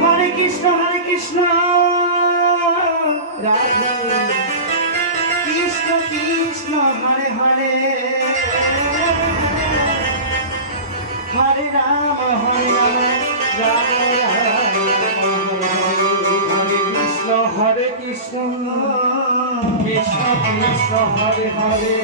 হরে কৃষ্ণ রাধে কৃষ্ণ কৃষ্ণ হরে হরে হরে রাম রাম রাম হরে কৃষ্ণ কৃষ্ণ কৃষ্ণ হরে হরে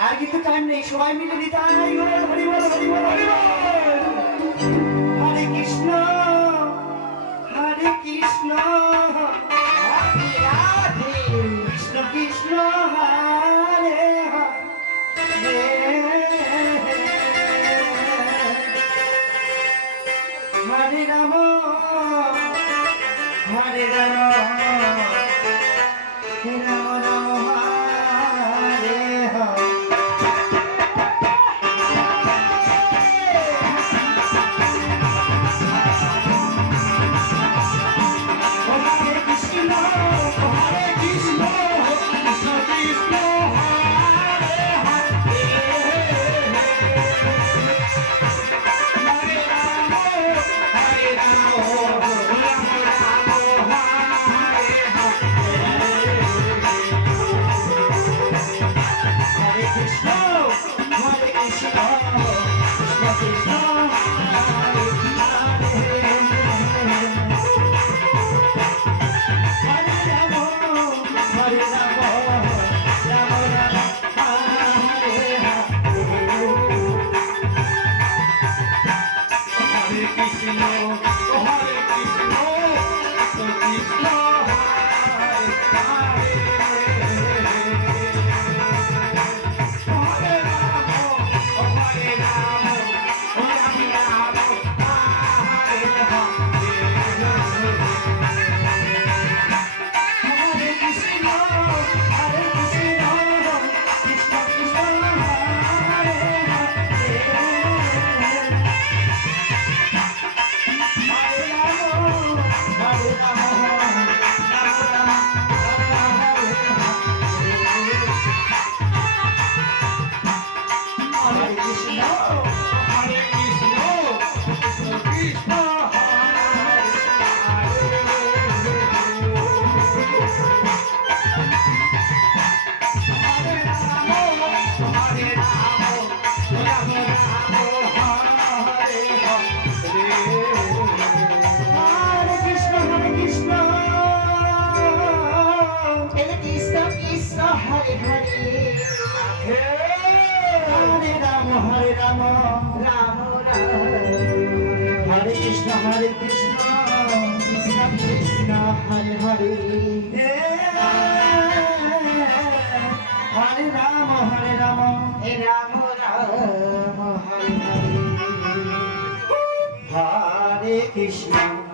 আর কিন্তু টাইম নেই, সবাই মিলে দিতে হরে কৃষ্ণ কৃষ্ণ কৃষ্ণ হরে হরে হরে রাম হরে Ram Hare Krishna, Krishna Krishna, Hare Hare, Hare Rama, Rama Rama, Hare Hare, Hare Krishna.